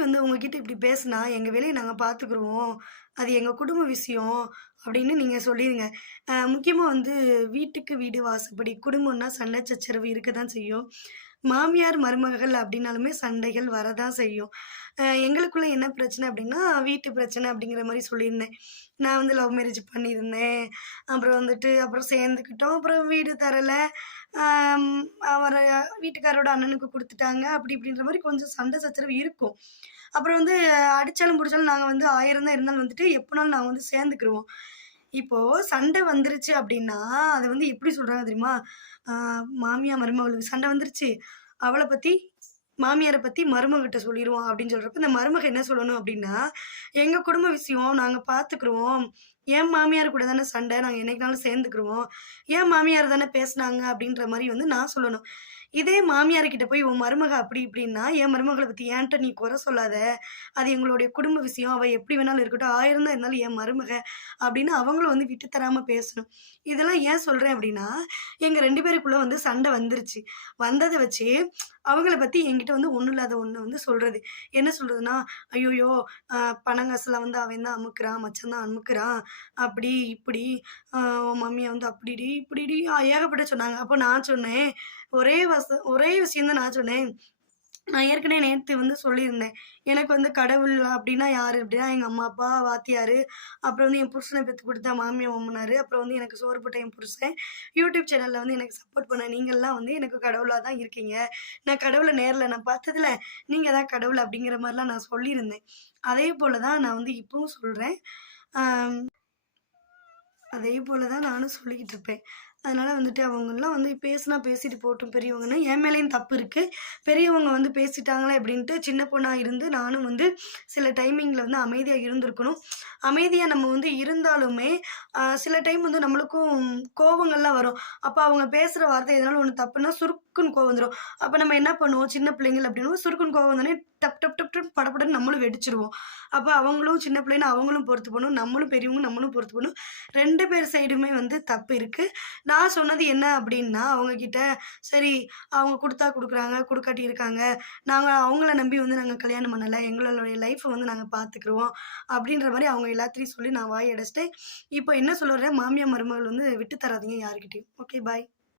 வந்து உங்ககிட்ட இப்படி பேசுனா, எங்க வேலைய நாங்க பார்த்துக்குருவோம். அது எங்க குடும்ப விஷயம் அப்படின்னு நீங்க சொல்லிருங்க. முக்கியமா வந்து வீட்டுக்கு வீடு வாசப்படி குடும்பம்னா சண்டை சச்சரவு இருக்க தான் செய்யும். மாமியார், மருமகள் அப்படின்னாலுமே சண்டைகள் வரதான் செய்யும். எங்களுக்குள்ள என்ன பிரச்சனை அப்படின்னா, வீட்டு பிரச்சனை அப்படிங்கிற மாரி சொல்லியிருந்தேன். நான் வந்து லவ் மேரேஜ் பண்ணியிருந்தேன். அப்புறம் சேர்ந்துக்கிட்டோம். அப்புறம் வீடு தரல. அம் அவர வீட்டுக்காரோட அண்ணனுக்கு குடுத்துட்டாங்க. அப்படி இப்படின்ற மாரி கொஞ்சம் சண்டை சச்சரவு இருக்கும். அப்புறம் வந்து அடிச்சாலும் புடிச்சாலும் நாங்க வந்து 1000 தான் இருந்தாலும் வந்துட்டு எப்பனாலும் நாங்க வந்து சேர்ந்துக்குருவோம். இப்போ சண்டை வந்துருச்சு அப்படின்னா, அத வந்து எப்படி சொல்றாங்க தெரியுமா? ஆ மாமியார் மருமகளுக்கு சண்டை வந்துருச்சு. அவள பத்தி மாமியார பத்தி மருமககிட்ட சொல்லிருவோம் அப்படின்னு சொல்றப்ப, இந்த மருமக என்ன சொல்லணும் அப்படின்னா, "எங்க குடும்ப விஷயம் நாங்க பார்த்துக்குருவோம். என் மாமியார் கூட தானே சண்டை. நாங்க என்னைக்குனாலும் சேர்ந்துக்குருவோம். என் மாமியார் தானே பேசுனாங்க." அப்படின்ற மாரி வந்து நான் சொல்லணும். இதே மாமியார் கிட்ட போய், "உன் மருமக அப்படி இப்படின்னா, என் மருமகள பத்தி என்ட்ட நீ குறை சொல்லாத. அது எங்களுடைய குடும்ப விஷயம். அவ எப்படி வேணாலும் இருக்கட்டும். 1000 தான் இருந்தாலும் என் மருமக." அப்படின்னு அவங்களும் வந்து விட்டு தராம பேசணும். இதெல்லாம் ஏன் சொல்றேன் அப்படின்னா, எங்க 2 பேருக்குள்ள வந்து சண்டை வந்துருச்சு. வந்தத வச்சு அவங்கள பத்தி என்கிட்ட வந்து ஒண்ணும் இல்லாத ஒண்ண வந்து சொல்றது. என்ன சொல்றதுன்னா, "ஐய்யய்யோ! பணம் காசுலாம் வந்து அவன் தான் அமுக்குறான். மச்சான் தான் அமுக்குறான். அப்படி, இப்படி உன் மம்மிய வந்து அப்படிடி, இப்படிடி" ஏகப்பட்டது சொன்னாங்க. அப்போ நான் சொன்னேன், ஒரே விஷயம் தான் நான் சொன்னேன். நான் ஏற்கனவே நேத்து வந்து சொல்லியிருந்தேன். எனக்கு வந்து கடவுள் அப்டின்னா யாரு அப்டின்னா, எங்க அம்மா, அப்பா, வாத்தியாரு, அப்புறம் வந்து என் புருஷன பெத்து குடுத்த மாமியார், மாமனாரு, அப்புறம் வந்து எனக்கு சோறு போட்ட என் புருஷன், யூடியூப் சேனல்ல வந்து எனக்கு சப்போர்ட் பண்ண நீங்கலாம் வந்து எனக்கு கடவுளா தான் இருக்கீங்க. நான் கடவுள நேர்ல நான் பார்த்ததில்ல. நீங்க தான் கடவுள் அப்டிங்கிற மாரிலாம் நான் சொல்லியிருந்தேன். அதே போல தான் நான் வந்து இப்பவும் சொல்றேன். ஆ அதே போல தான் நானும் சொல்லிக்கிட்டு இருப்பேன். அதனால வந்துட்டு அவங்கலாம் வந்து பேசுனா பேசிட்டு போட்டும் பெரியவங்கன்னு, என் மேலேயும் தப்பு இருக்கு. பெரியவங்க வந்து பேசிட்டாங்களே அப்படின்ட்டு சின்ன பொண்ணா இருந்து நானும் வந்து சில டைமிங்ல வந்து அமைதியா இருந்திருக்கணும். அமைதியா நம்ம வந்து இருந்தாலுமே, சில டைம் வந்து நம்மளுக்கும் கோவங்கள்லாம் வரும். அப்ப அவங்க பேசுற வார்த்தை எதனாலும் ஒண்ணு தப்புன்னா சுருக்குன்னு கோவம் வந்துரும். அப்ப நம்ம என்ன பண்ணுவோம், சின்ன பிள்ளைங்கள் அப்படின்னும் சுருக்குன்னு கோவம் வந்தோனே டப் டப் டப் டப்ன்னு படபடன்னு நம்மளும் வெடிச்சுருவோம். அப்ப அவங்களும் சின்ன பிள்ளைன்னு அவங்களும் பொறுத்து போணும். நம்மளும் பெரியவங்க நம்மளும் பொறுத்து போணும். 2 பேர் சைடுமே வந்து தப்பு இருக்கு. நான் சொன்னது என்ன அப்டின்னா, அவங்க கிட்ட சரி அவங்க குடுத்தா குடுக்குறாங்க, குடுக்காட்டி இருக்காங்க. நாங்க அவங்கள நம்பி வந்து நாங்க கல்யாணம் பண்ணல. எங்களுடைய லைஃப்ப வந்து நாங்க பார்த்துக்குருவோம். அப்டின்ற மாரி அவங்க எல்லாத்தையும் சொல்லி நான் வாய் அடைச்சுட்டேன். இப்போ என்ன சொல்ல வரேன், மாமியார், மருமகள் வந்து விட்டு தராதீங்க யார்கிட்டயும். Okay bye.